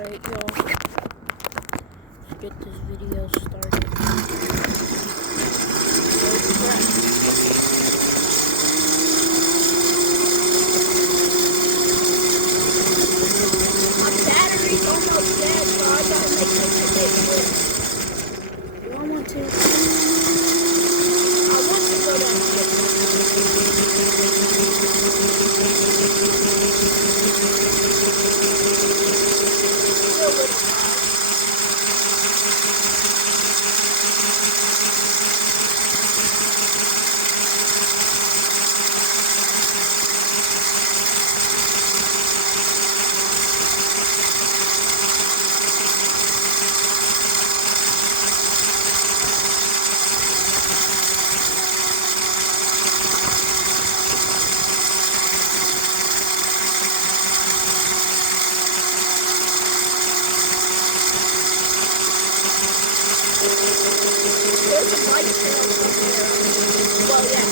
Alright, y'all. Let's get this video started. My battery's almost dead, so I gotta make this a bit quick. Do I want to? I want to go down here. Still with it. There's a bike trail somewhere. Well, yeah.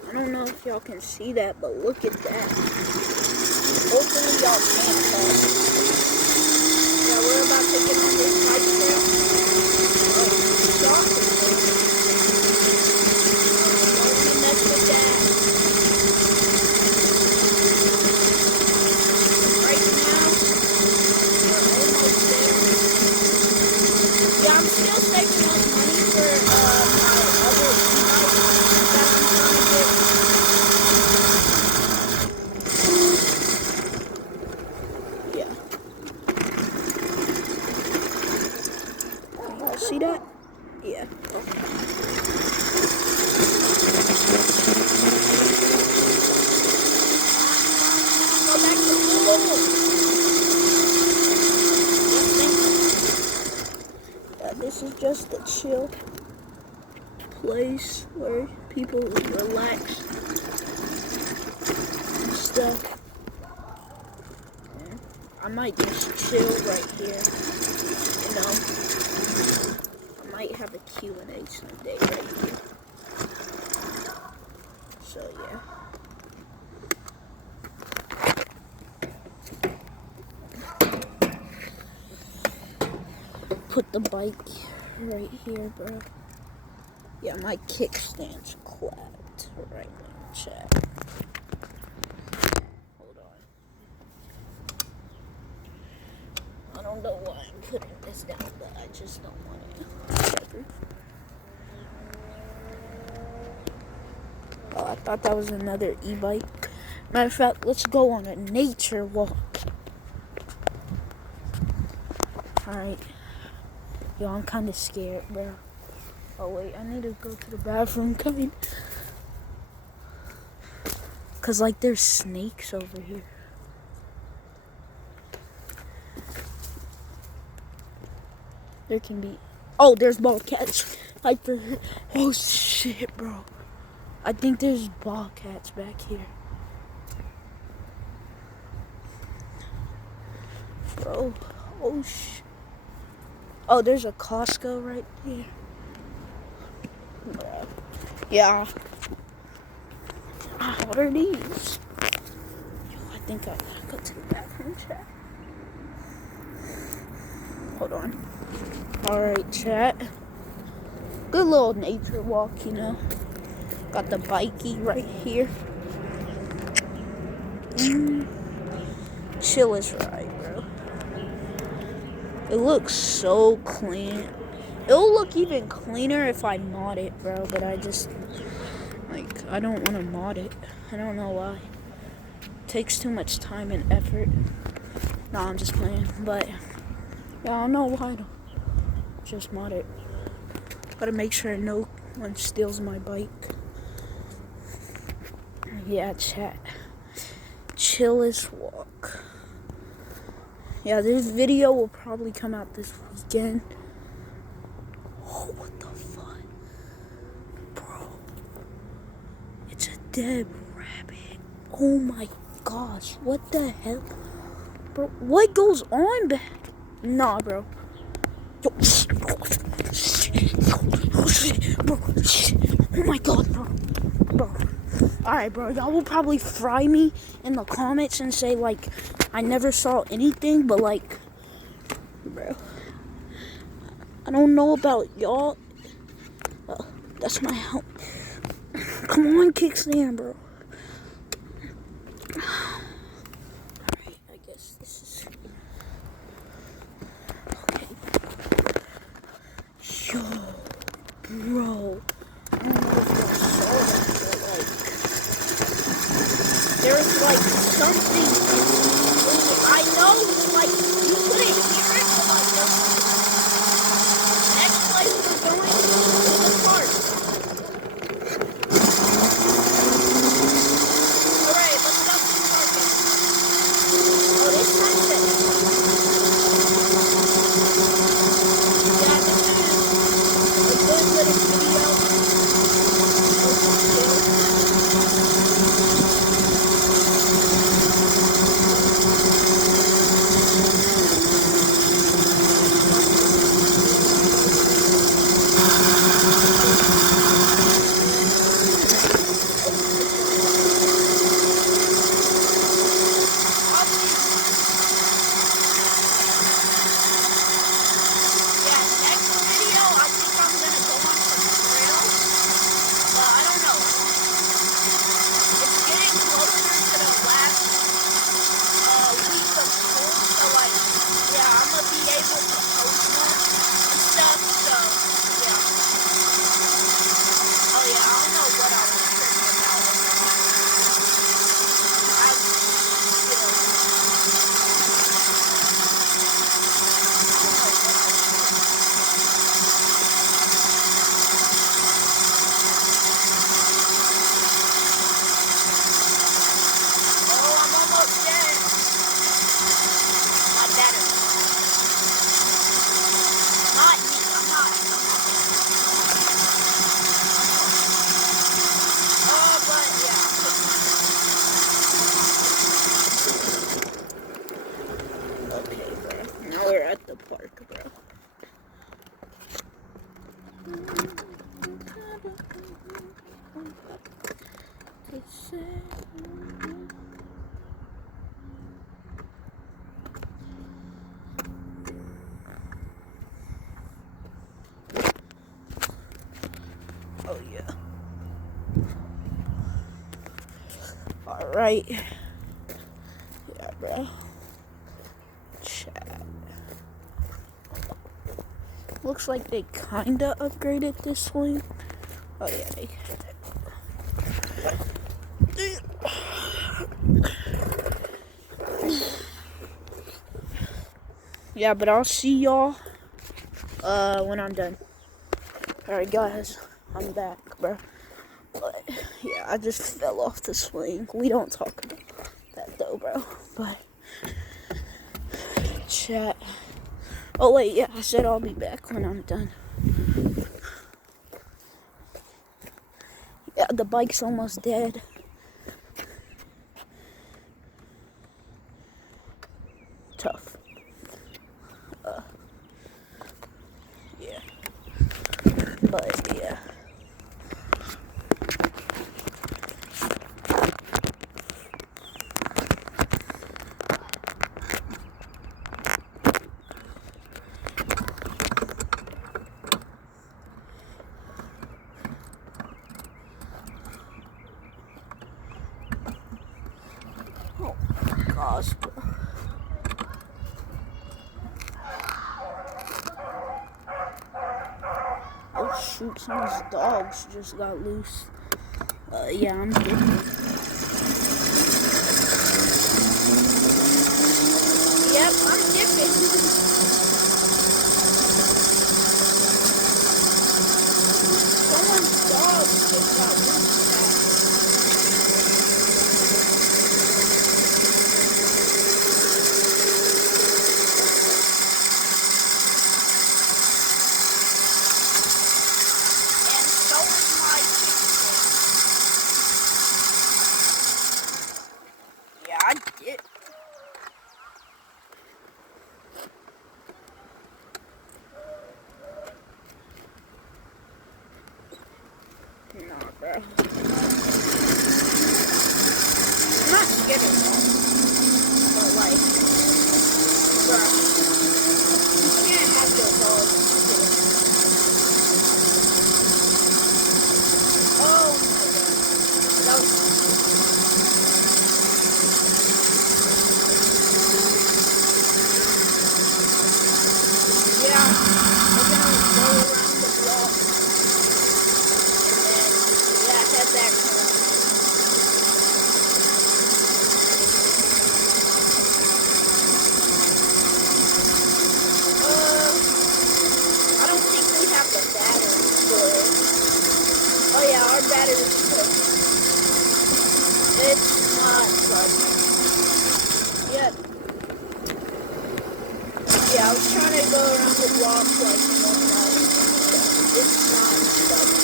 I don't know if y'all can see that, but look at that. Hopefully y'all can't, though. Yeah, we're about to get on this bike trail. Oh, y'all can see it. Don't want to mess with that. Right now, we're almost there. Yeah, I'm still saving up money for my other e-bike that I'm trying to get. Yeah. See that? Yeah. Okay. Go back to school. Yeah, this is just a chill place where people relax and stuff. Yeah. I might just chill right here, you know. I might have a Q&A someday right here. So yeah. Put the bike right here, bro. Yeah, my kickstand's clapped right now, chat. Hold on. I don't know why I'm putting this down, but I just don't want it. Whatever. Oh, I thought that was another e-bike. Matter of fact, let's go on a nature walk. Alright. Yo, I'm kind of scared, bro. Oh, wait, I need to go to the bathroom coming. Because, like, there's snakes over here. There can be... Oh, there's bobcats. Oh, shit, bro. I think there's bobcats back here. Bro. Oh, shit. Oh, there's a Costco right there. Bro. Yeah. What are these? Yo, I think I gotta go to the bathroom, chat. Hold on. Alright, chat. Good little nature walk, you know. Got the bikey right here. Chill is right, bro. It looks so clean. It'll look even cleaner if I mod it, bro. But I just, like, I don't want to mod it. I don't know why. It takes too much time and effort. Nah, I'm just playing. But, yeah, I don't know why. Just mod it. Gotta make sure no one steals my bike. Yeah, chat. Chill as walk. Yeah, this video will probably come out this weekend. Oh, what the fuck? Bro. It's a dead rabbit. Oh my gosh. What the hell? Bro, what goes on back? Nah, bro. Yo, bro. Oh my god, bro. Bro. Alright, bro. Y'all will probably fry me in the comments and say, like, I never saw anything, but, like, bro. I don't know about y'all. That's my help. Come on, kickstand, bro. Alright, I guess this is... Okay. Yo, bro. I don't know if y'all saw that, but, like... There's, like, something... I know, like, you couldn't hear it, but, like, next place we're going is the park. Alright, let's go to the park. Oh, this sunset. Yeah, this is a good little video. We're at the park, bro. Oh yeah. All right. Yeah, bro. Chat. Looks like they kinda upgraded this swing. Oh yeah, they. Yeah, but I'll see y'all when I'm done. Alright guys, I'm back, bro. But yeah, I just fell off the swing. We don't talk about that though, bro. But chat. Oh wait, yeah, I said I'll be back when I'm done. Yeah, the bike's almost dead. Tough. Yeah. But yeah. Oh my gosh, bro. Oh shoot, someone's dogs just got loose. Yeah, I'm dipping. Yep, I'm dipping. Someone's dogs just got loose. get it all. But like, bruh, you can't have your dog get it. Oh my god. That was yeah, we're gonna go around the block and then yeah, head back home. I don't think we have the battery for it. Oh yeah, our battery's good. It's not plugged. Yep. Yeah, I was trying to go around the block like one night. It's not plugged.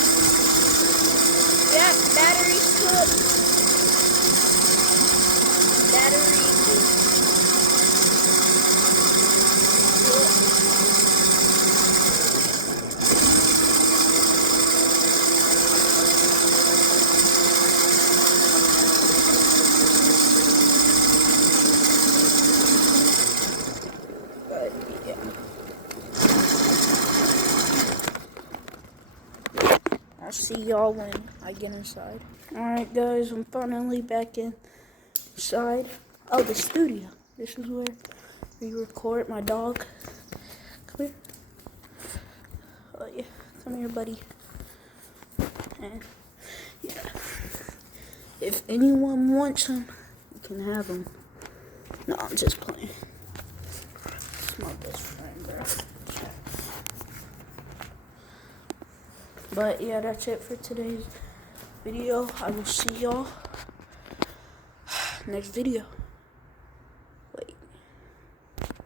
Yeah, battery's good. Battery is good. But yeah. I'll see y'all when I get inside. Alright guys, I'm finally back inside. Oh, the studio. This is where we record. My dog. Come here. Oh yeah, come here buddy. And yeah, if anyone wants him, you can have him. No, I'm just playing. It's my best friend, bro. But yeah, that's it for today's video. I will see y'all next video.